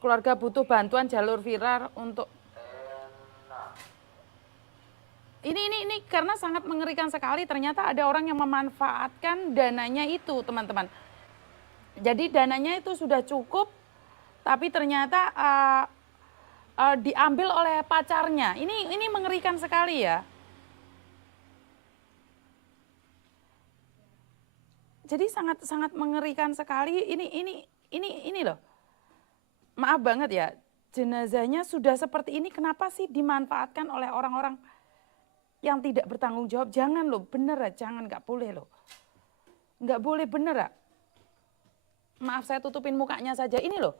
Keluarga butuh bantuan jalur viral untuk ini karena sangat mengerikan sekali. Ternyata ada orang yang memanfaatkan dananya itu, teman-teman. Jadi dananya itu sudah cukup, tapi ternyata diambil oleh pacarnya. Ini mengerikan sekali ya. Jadi sangat mengerikan sekali. Ini loh. Maaf banget ya, jenazahnya sudah seperti ini, kenapa sih dimanfaatkan oleh orang-orang yang tidak bertanggung jawab? Jangan loh, bener ya, jangan, nggak boleh loh. Nggak boleh, bener ya. Maaf saya tutupin mukanya saja, ini loh.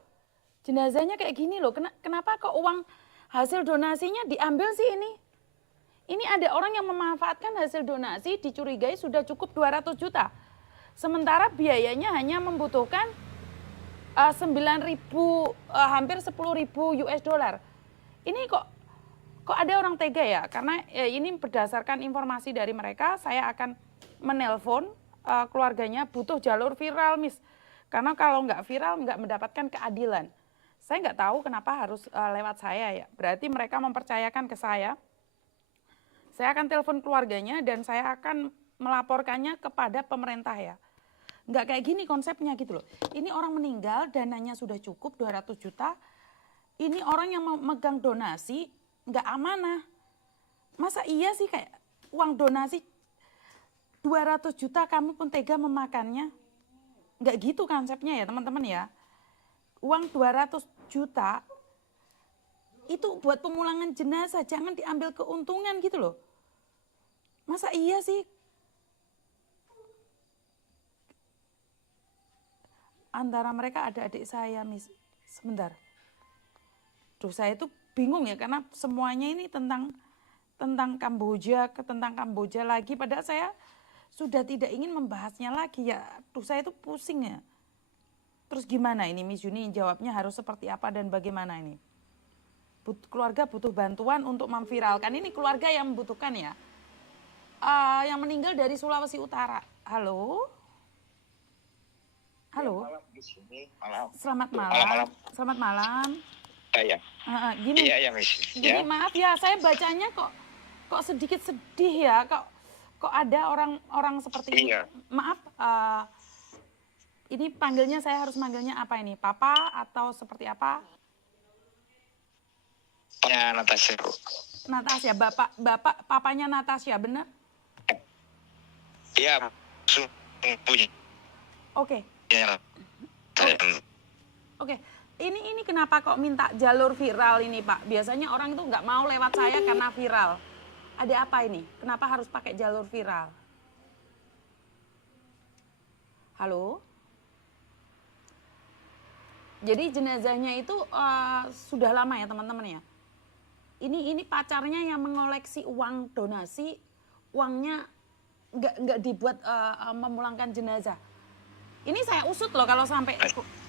Jenazahnya kayak gini loh, kenapa kok uang hasil donasinya diambil sih ini? Ini ada orang yang memanfaatkan hasil donasi, dicurigai sudah cukup 200 juta. Sementara biayanya hanya membutuhkan 9.000, hampir 10.000 US dollar. Ini kok ada orang tega ya? Karena ini berdasarkan informasi dari mereka, saya akan menelpon keluarganya, butuh jalur viral, Miss. Karena kalau nggak viral nggak mendapatkan keadilan. Saya nggak tahu kenapa harus lewat saya ya. Berarti mereka mempercayakan ke saya. Saya akan telepon keluarganya dan saya akan melaporkannya kepada pemerintah ya. Nggak kayak gini konsepnya gitu loh. Ini orang meninggal, dananya sudah cukup 200 juta. Ini orang yang memegang donasi, nggak amanah. Masa iya sih kayak uang donasi 200 juta kamu pun tega memakannya? Nggak gitu konsepnya ya teman-teman ya. Uang 200 juta itu buat pemulangan jenazah, jangan diambil keuntungan gitu loh. Masa iya sih? Antara mereka ada adik saya, Miss. Sebentar. Duh, saya itu bingung ya karena semuanya ini tentang Kamboja, tentang Kamboja lagi. Padahal saya sudah tidak ingin membahasnya lagi ya. Duh, saya itu pusing ya. Terus gimana ini Miss Yuni jawabnya harus seperti apa dan bagaimana ini? Keluarga butuh bantuan untuk memviralkan. Ini keluarga yang membutuhkan ya. Yang meninggal dari Sulawesi Utara. Halo? Halo. Selamat malam. Selamat malam. Iya. Gini. Iya, Miss. Gini, maaf ya, saya bacanya kok sedikit sedih ya. Kok ada orang seperti ini. Iya. Maaf. Ini panggilnya saya harus manggilnya apa ini? Papa atau seperti apa? Ya, Natasha. Natasha, bapak papanya Natasha, benar? Iya, punya. Oke. Ya. Oke. Ini kenapa kok minta jalur viral ini, Pak? Biasanya orang itu nggak mau lewat saya karena viral. Ada apa ini? Kenapa harus pakai jalur viral? Halo? Jadi jenazahnya itu sudah lama ya teman-teman ya. Ini pacarnya yang mengoleksi uang donasi, uangnya nggak dibuat memulangkan jenazah. Ini saya usut loh kalau sampai,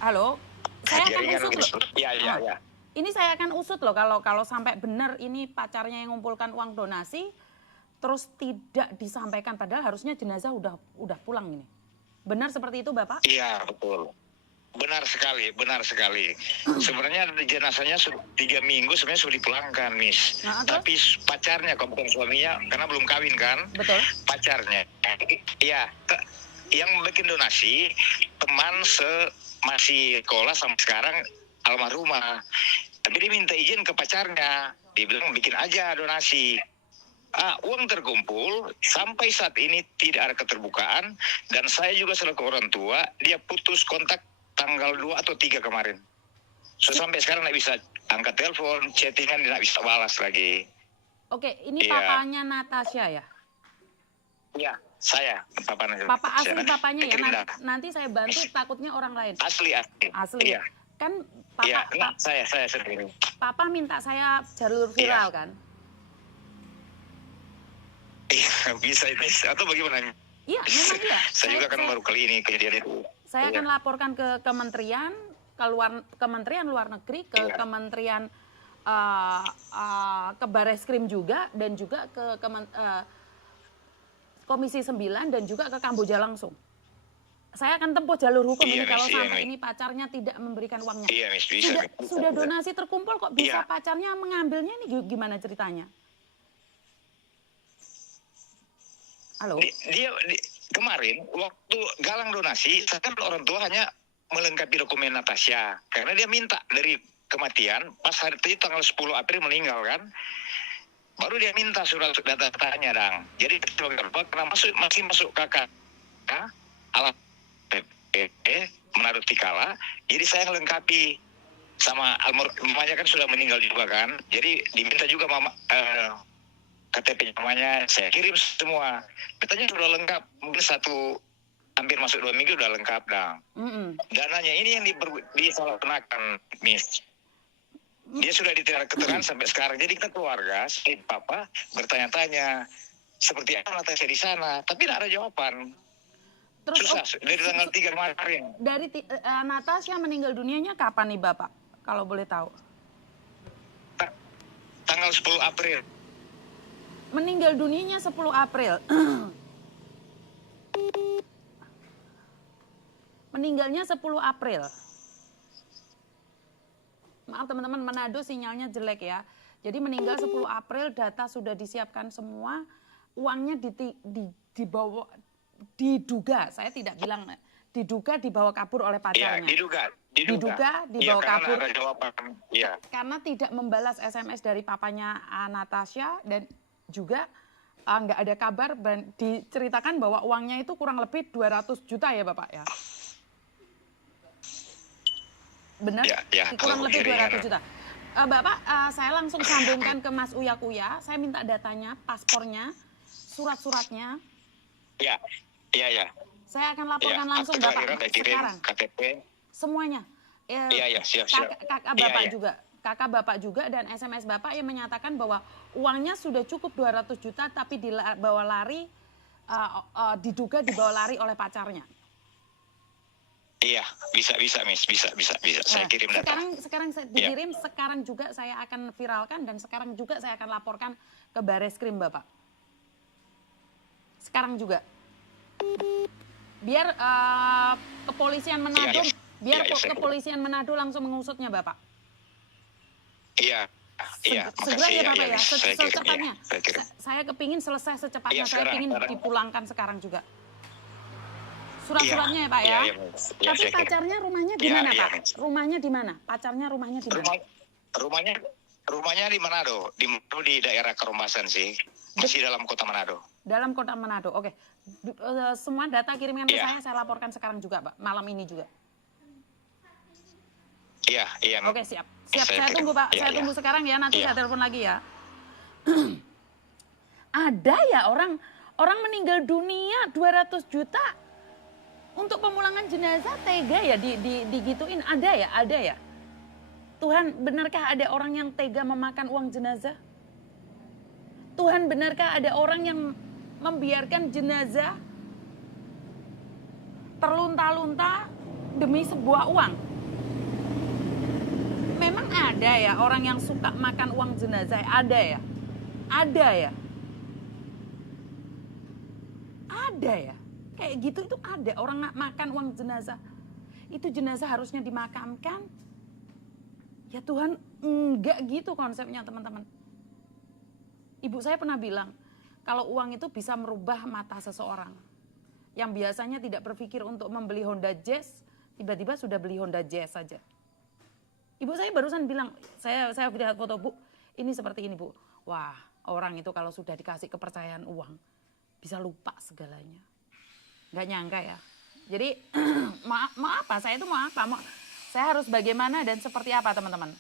halo, saya akan usut loh. Iya. Ini saya akan usut loh kalau sampai benar ini pacarnya yang mengumpulkan uang donasi, terus tidak disampaikan padahal harusnya jenazah udah pulang ini. Benar seperti itu Bapak? Iya, betul. Benar sekali. Sebenarnya jenazahnya 3 minggu sebenarnya sudah dipulangkan, Miss. Tapi pacarnya, kalau bukan suaminya, karena belum kawin kan. Betul. Pacarnya, iya, yang bikin donasi teman masih sekolah sampai sekarang almarhumah. Tapi dia minta izin ke pacarnya, dia bilang bikin aja donasi. Uang terkumpul sampai saat ini tidak ada keterbukaan dan saya juga selaku orang tua dia putus kontak tanggal 2 atau 3 kemarin. So sampai sekarang nggak bisa angkat telepon, chattingan nggak bisa balas lagi. Oke, ini papanya Natasha ya? Iya, saya papanya. Papa asli papanya ya. Nanti saya bantu takutnya orang lain. Asli. Asli. Iya. Kan Papa saya sendiri. Papa minta saya jalur viral kan? Iya, bisa ini atau bagaimana? Iya, memang iya. Saya juga kan baru kali ini kejadian itu. Saya akan laporkan ke Kementerian Luar Negeri, ke Kementerian ke Bareskrim juga dan juga ke Komisi 9 dan juga ke Kamboja langsung. saya akan tempuh jalur hukum Iya, ini kalau Miss, iya, sampai Miss. ini pacarnya tidak memberikan uangnya. Iya, Miss, bisa. Sudah donasi terkumpul kok bisa Iya. pacarnya mengambilnya, ini gimana ceritanya? Halo? Kemarin waktu galang donasi, kan orang tua hanya melengkapi dokumen Natasha karena dia minta dari kematian pas hari itu tanggal 10 April meninggal kan. Baru dia minta surat data-datanya dang. Jadi karena masih masuk kakak alat Manado Tikala, jadi saya lengkapi sama mamanya kan sudah meninggal juga kan. Jadi diminta juga mama KTP mamanya, saya kirim semua. Katanya sudah lengkap, mungkin hampir masuk 2 minggu udah lengkap dang. Dananya ini yang disalahgunakan, Miss. Dia sudah ditidak keterangan sampai sekarang. Jadi kita keluarga, si papa bertanya-tanya seperti apa Natasha di sana, tapi tidak ada jawaban. Terus susah dari tanggal 3 kemarin. Dari Natasha meninggal dunianya kapan nih Bapak? Kalau boleh tahu. Tanggal 10 April. Meninggal dunianya 10 April. Meninggalnya 10 April. Maaf teman-teman, Manado sinyalnya jelek ya. Jadi meninggal 10 April, data sudah disiapkan semua, uangnya dibawa, diduga, saya tidak bilang, diduga dibawa kabur oleh pacarnya. Ya, diduga dibawa kabur. Ada jawaban. Ya. Karena tidak membalas SMS dari papanya Natasha dan juga nggak ada kabar, diceritakan bahwa uangnya itu kurang lebih 200 juta ya Bapak ya. Benar? Ya, kurang lebih 200 juta. Bapak, saya langsung sambungkan ke Mas Uya Kuya. Saya minta datanya, paspornya, surat-suratnya. Ya. Saya akan laporkan langsung Bapak sekarang. KTP. Semuanya. Iya, siap. Kakak Bapak juga. Kakak Bapak juga dan SMS Bapak yang menyatakan bahwa uangnya sudah cukup 200 juta tapi dibawa lari, diduga dibawa lari oleh pacarnya. Iya, bisa, Miss, bisa. Saya kirim data. Sekarang saya dikirim, sekarang juga saya akan viralkan dan sekarang juga saya akan laporkan ke Bareskrim Bapak. Sekarang juga. Biar kepolisian Manado, kepolisian Manado langsung mengusutnya Bapak. Iya. Segera ya Bapak ya, secepatnya. Saya kepingin selesai secepatnya, saya ingin dipulangkan sekarang juga. Surat-suratnya ya Pak ya. Tapi pacarnya rumahnya di mana Pak? Rumahnya di mana? Pacarnya rumahnya di mana? Rumahnya di Manado, di daerah Kerumbasan sih. Masih dalam kota Manado. Dalam kota Manado, oke. Semua data kirimkan ke saya laporkan sekarang juga Pak, malam ini juga. Iya. Oke, siap. Saya tunggu Pak, saya tunggu sekarang ya, nanti saya telepon lagi ya. Ada ya orang meninggal dunia 200 juta untuk pemulangan jenazah, tega ya digituin, ada ya. Tuhan, benarkah ada orang yang tega memakan uang jenazah? Tuhan, benarkah ada orang yang membiarkan jenazah terlunta-lunta demi sebuah uang? Memang ada ya orang yang suka makan uang jenazah, ada ya. Kayak gitu itu ada orang makan uang jenazah. Itu jenazah harusnya dimakamkan. Ya Tuhan, enggak gitu konsepnya teman-teman. Ibu saya pernah bilang, kalau uang itu bisa merubah mata seseorang. Yang biasanya tidak berpikir untuk membeli Honda Jazz, tiba-tiba sudah beli Honda Jazz saja. Ibu saya barusan bilang, saya lihat foto Bu, ini seperti ini Bu. Wah, orang itu kalau sudah dikasih kepercayaan uang, bisa lupa segalanya. Nggak nyangka ya. Jadi mau apa? Saya itu mau apa? Saya harus bagaimana dan seperti apa teman-teman?